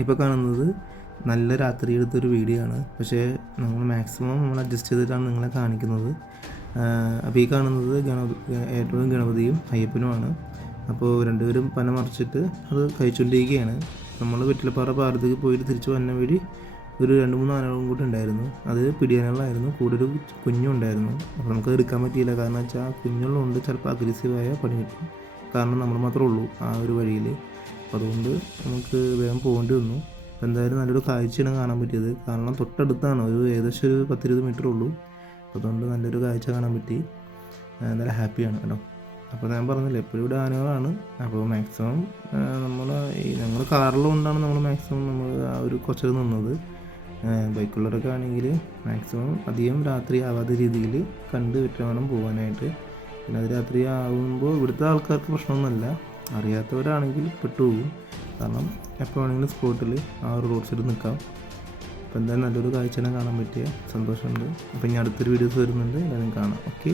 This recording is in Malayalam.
ഇപ്പോൾ കാണുന്നത് നല്ല രാത്രി എടുത്തൊരു വീഡിയോ ആണ്. പക്ഷേ നമ്മൾ മാക്സിമം നമ്മൾ അഡ്ജസ്റ്റ് ചെയ്തിട്ടാണ് നിങ്ങളെ കാണിക്കുന്നത്. അപ്പോൾ ഈ കാണുന്നത് ഗണപതി ഏറ്റവും ഗണപതിയും അയ്യപ്പനുമാണ്. അപ്പോൾ രണ്ടുപേരും പന മറിച്ചിട്ട് അത് കഴിച്ചുകൊണ്ടിരിക്കുകയാണ് നമ്മൾ വെറ്റിലപ്പാറ പാറത്തേക്ക് പോയിട്ട് തിരിച്ച് വന്ന വഴി ഒരു രണ്ട് മൂന്ന് ആനകളും കൂടി ഉണ്ടായിരുന്നു. അത് പിടിയാനകളായിരുന്നു കൂടെ ഒരു കുഞ്ഞും ഉണ്ടായിരുന്നു. അപ്പോൾ നമുക്ക് എടുക്കാൻ പറ്റിയില്ല. കാരണം വെച്ചാൽ കുഞ്ഞുള്ളതുകൊണ്ട് ചിലപ്പോൾ അഗ്രസീവായ പണി കിട്ടും. കാരണം നമ്മൾ മാത്രമേ ഉള്ളൂ ആ ഒരു വഴിയിൽ അപ്പോൾ അതുകൊണ്ട് നമുക്ക് വേഗം പോകേണ്ടി വന്നു. അപ്പോൾ എന്തായാലും നല്ലൊരു കാഴ്ചയാണ് കാണാൻ പറ്റിയത്. കാരണം തൊട്ടടുത്താണ്. ഒരു ഏകദേശം ഒരു പത്തിരുപത് മീറ്റർ ഉള്ളൂ. അപ്പോൾ അതുകൊണ്ട് നല്ലൊരു കാഴ്ച കാണാൻ പറ്റി. നല്ല ഹാപ്പിയാണ് കേട്ടോ. അപ്പോൾ ഞാൻ പറഞ്ഞില്ലേ എപ്പോഴും ഇവിടെ ആനകളാണ്. അപ്പോൾ മാക്സിമം നമ്മൾ ഈ ഞങ്ങൾ കാറിലുകൊണ്ടാണ് നമ്മൾ മാക്സിമം നമ്മൾ ആ ഒരു കുറച്ച് നിന്നത്. ബൈക്കുള്ളവരൊക്കെ ആണെങ്കിൽ മാക്സിമം അധികം രാത്രി ആവാത്ത രീതിയിൽ കണ്ട് വിട്ട് വേണം പോകാനായിട്ട് പിന്നെ അത് രാത്രി ആകുമ്പോൾ ഇവിടുത്തെ ആൾക്കാർക്ക് പ്രശ്നമൊന്നുമല്ല. അറിയാത്തവരാണെങ്കിൽ പെട്ടുപോകും കാരണം എപ്പോൾ വേണമെങ്കിലും സ്പോട്ടിൽ ആ ഒരു റോഡ് സൈഡിൽ നിൽക്കാം. അപ്പോൾ എന്തായാലും നല്ലൊരു കാഴ്ചയാണ് കാണാൻ പറ്റിയ സന്തോഷമുണ്ട്. അപ്പോൾ ഇനി അടുത്തൊരു വീഡിയോസ് വരുന്നുണ്ട്. എല്ലാവരും കാണാം. ഓക്കെ